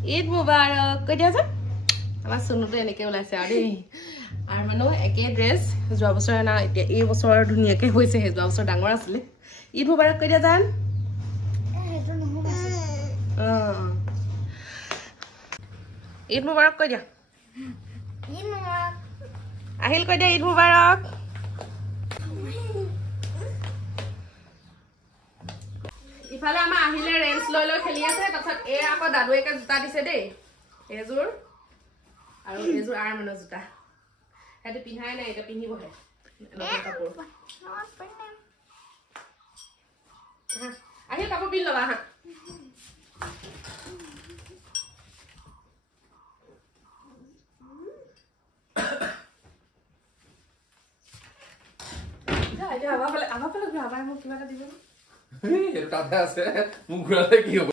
ঈদ মুবাৰক কৈ দিয়া যে আমাৰ সোনুটো এনেকৈ ওলাইছে আৰু দেই আৰু মানে একে ড্ৰেছ যোৱা বছৰ না এতিয়া এই বছৰ ধুনীয়াকৈ হৈছে যোৱা বছৰ ডাঙৰ আছিলে ঈদ মুবাৰক কৈ দিয়া জান ঈদ মুবাৰক কৈ দিয়া আহিল কৈ দিয়া ঈদ মুবাৰক ইফালে আমাৰ আহিলে ৰেঞ্চ লৈ লৈ খেলি আছে তাৰপিছত এই আকৌ দাদুৱেকে জোতা দিছে দেই এযোৰ আৰু এযোৰ আৰমানৰ জোতা সিহঁতে পিন্ধাই নাই এতিয়া পিন্ধিবহে আহিল কাপোৰ পিন্ধি ল'বা হা আমাৰ ফালে আমাৰ মোক কিবা এটা দিব তাতে আছে মোক ঘূৰালে কি হ'ব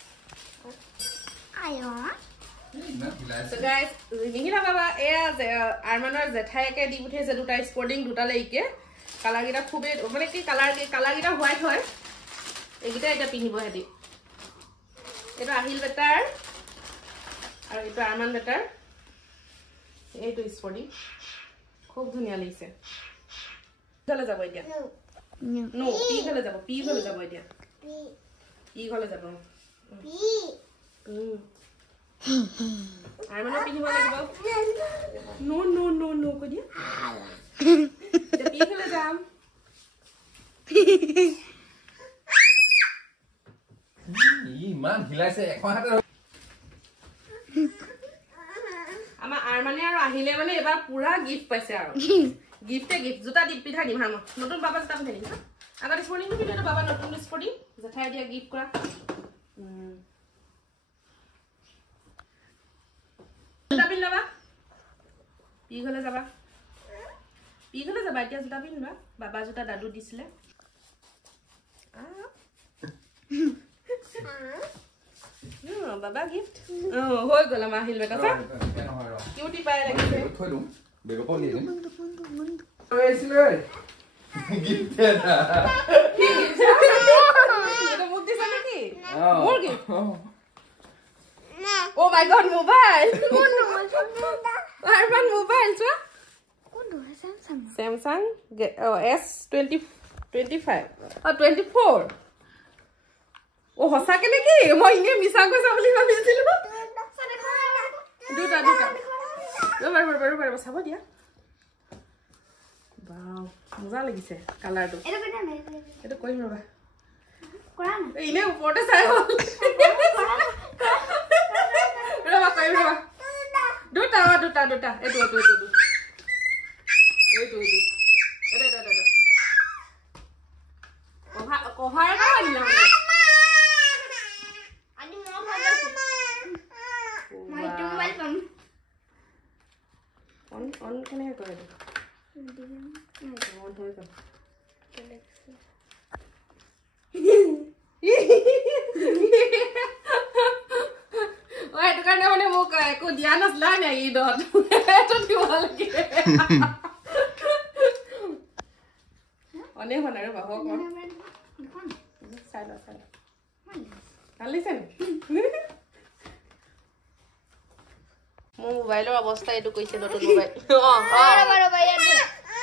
আৰমানৰ জেঠাইকে দি পঠিয়াইছে দুটা স্পৰ্টিং দুটালে ইকে কালাৰকেইটা খুবেই মানে কি কালাৰকেইটা হোৱাইট হয় এইকেইটা এতিয়া পিন্ধিব সিহঁতি এইটো আহিল বেটাৰ আৰু এইটো আৰমান বেটাৰ এইটো স্পৰ্টিং খুব ধুনীয়া লাগিছে ঘৰলৈ যাব এতিয়া নো পি ঘৰলৈ যাব এতিয়া পি ঘৰলৈ যাব আৰমানৰ পিন্ধিব লাগিব নো নো নো নো কৈ দিয়া পি ঘৰলৈ যাম ইমান হিলাইছে এখন হাতে আমাৰ আৰমানে আৰু আহিলে মানে এবাৰ পুৰা গিফ্ট পাইছে আৰু গিফ্টে গিফ্ট জোতা দি পিঠা দিম হা নতুন বাবা জোতা পিন্ধি দিম আগত স্পৰ্টিংটো পিন্ধিলো বাবা নতুন স্পৰ্টিং জেঠাই দিয়া গিফ্ট কৰা জোতা পিন্ধি ল'বা পি ঘৰলৈ যাবা এতিয়া জোতা পিন্ধিবা বাবা জোতা দাদু দিছিলে বাবা গিফ্ট হৈ গ'ল আমাৰ আহিল বেটা চা কিউটি পাই লাগিছে থৈ দিম বেগৰ পৰা নিয়ে গৈছিলে গিফ্ট এটা এটা মোক দিছা নেকি মোৰ গিফ্ট ও মাই গড মোবাইল আৰমান মোবাইল চোৱা কোনটো স্যামসাং S25 24 ও হসাকে নেকি মই ইনে মিছা কৈছা বুলি ভাবিছিলো দুটা ৰবা চাব দিয়া বাও মজা লাগিছে কালাৰটো এটো কৰিম ৰবা কৰা না ইনে ওপৰতে চাই হ'ল ৰবা কৰিম ৰবা দুটা এটো কভাৰ এটা আনিলা on কেনেকৈ কৰে on হৈ গ'ল এইটো কাৰণে মানে মোক একো দিয়া নাছিলা নে ঈদত এইটো দিব লাগে অনেক হোৱা নাই ৰ'বা হওক চাই লোৱা ভাল লাগিছে নে মোৰ মোবাইলৰ অৱস্থা এইটো কৈছে নতুন মোবাইল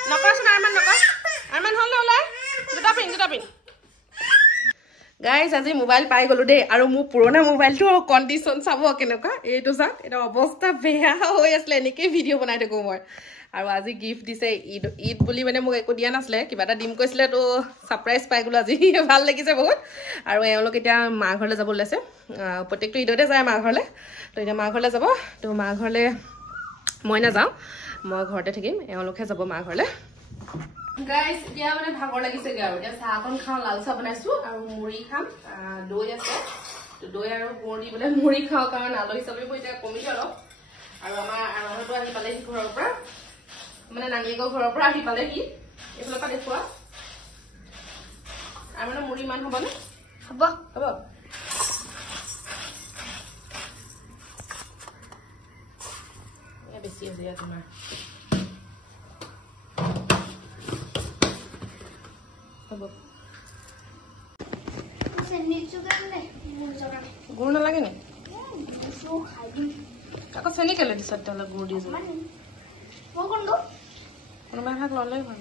নকৰচোন আৰমান হ'লে ওলাই দুটা পিন গাইজ আজি মোবাইল পাই গ'লো দেই আৰু মোৰ পুৰণা মোবাইলটো কণ্ডিশ্যন চাব কেনেকুৱা এইটো চাওক এটা অৱস্থা বেয়া হৈ আছিলে এনেকেই ভিডিঅ' বনাই থাকোঁ মই আৰু আজি গিফ্ট দিছে ঈদ বুলি মানে মোক একো দিয়া নাছিলে কিবা এটা দিম কৈছিলে তো ছাৰপ্ৰাইজ পাই গ'লো আজি ভাল লাগিছে বহুত আৰু এওঁলোক এতিয়া মা ঘৰলৈ যাব ওলাইছে প্ৰত্যেকটো ঈদতে যায় মা ঘৰলৈ তো এতিয়া মা ঘৰলৈ যাব তো মা ঘৰলৈ মই নাযাওঁ মই ঘৰতে থাকিম এওঁলোকহে যাব মা ঘৰলৈ গাইজ এতিয়া মানে ভাগৰ লাগিছেগৈ আৰু এতিয়া চাহ অকণ খাওঁ লাল চাহ বনাইছোঁ আৰু মুড়ি খাম দৈ আছে তো দৈ আৰু গুড় দি পেলাই মুড়ি খাওঁ কাৰণ আলহী চালহীবোৰ এতিয়া কমিছে অলপ আৰু আমাৰ আৰমানতো আহি পালেহি ঘৰৰ পৰা মানে নানীয়েকৰ ঘৰৰ পৰা আহি পালেহি এইফালৰ পৰা দেখুওৱা আৰমানৰ মুড়ি ইমান হ'বনে হ'ব বেছি হৈছে ইয়াত তোমাৰ হ'ব গুড় নালাগে নি আকৌ চেনি কেলে দিছ তেতিয়াহ'লে গুড় দি যোৱা কোনোবাই শাক ল'লেই ভাল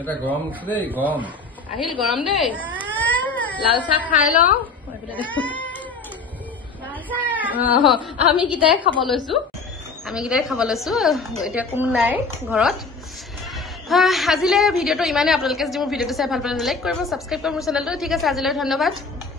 এটা গৰম উঠছে দেই গৰম আহিল গৰম দেই লাল চাহ খাই লওঁ আমি কেইটাই খাব লৈছো এতিয়া কোনো নাই ঘৰত আজিলৈ ভিডিঅ'টো ইমানেই আপোনালোকে যদি মোৰ ভিডিঅ'টো চাই ভাল পালে লাইক কৰিব ছাবস্ক্ৰাইব কৰিব মোৰ চেনেলটো ঠিক আছে আজিলৈ ধন্যবাদ